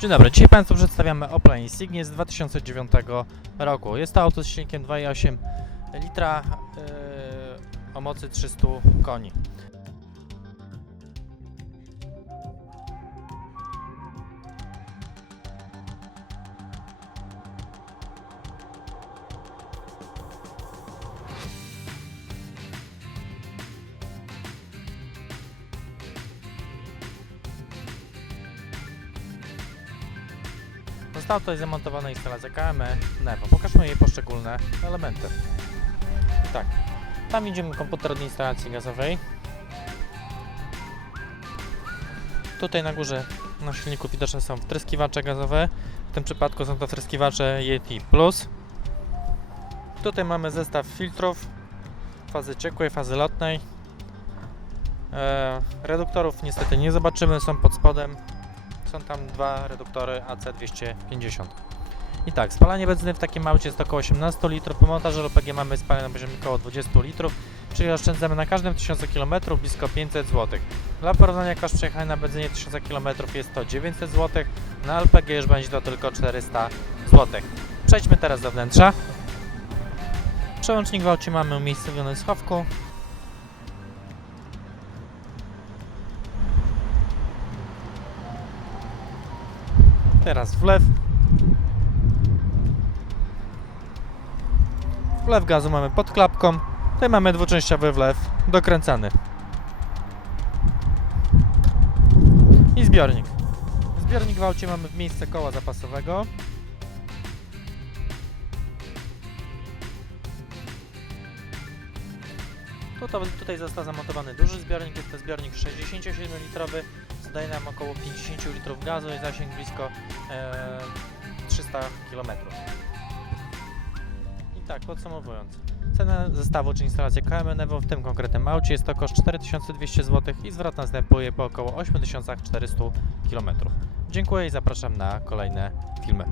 Dzień dobry, dzisiaj Państwu przedstawiamy Opel Insignia z 2009 roku. Jest to auto z silnikiem 2,8 litra yy, o mocy 300 koni. Została tutaj zamontowana instalacja KME Nevo. Pokażmy jej poszczególne elementy. Tak, tam widzimy komputer od instalacji gazowej. Tutaj na górze na silniku widoczne są wtryskiwacze gazowe. W tym przypadku są to wtryskiwacze Yeti Plus. Tutaj mamy zestaw filtrów fazy ciekłej, fazy lotnej. E, reduktorów niestety nie zobaczymy, są pod spodem. Są tam dwa reduktory AC250. I tak, spalanie benzyny w takim aucie jest około 18 litrów. Po montażu LPG mamy spalanie na poziomie około 20 litrów, czyli oszczędzamy na każdym 1000 km blisko 500 zł. Dla porównania koszt przejechania na benzynie 1000 km jest to 900 zł, na LPG już będzie to tylko 400 zł. Przejdźmy teraz do wnętrza. Przełącznik w aucie mamy umiejscowiony w schowku. Teraz wlew. Wlew gazu mamy pod klapką. Tutaj mamy dwuczęściowy wlew dokręcany. I zbiornik. Zbiornik w aucie mamy w miejsce koła zapasowego. Tutaj, tutaj został zamontowany duży zbiornik, jest to zbiornik 67-litrowy, zadaje nam około 50 litrów gazu i zasięg blisko e, 300 km. I tak, podsumowując. Cena zestawu czy instalacja KM Evo w tym konkretnym aucie jest to koszt 4200 zł i zwrot następuje po około 8400 km. Dziękuję i zapraszam na kolejne filmy.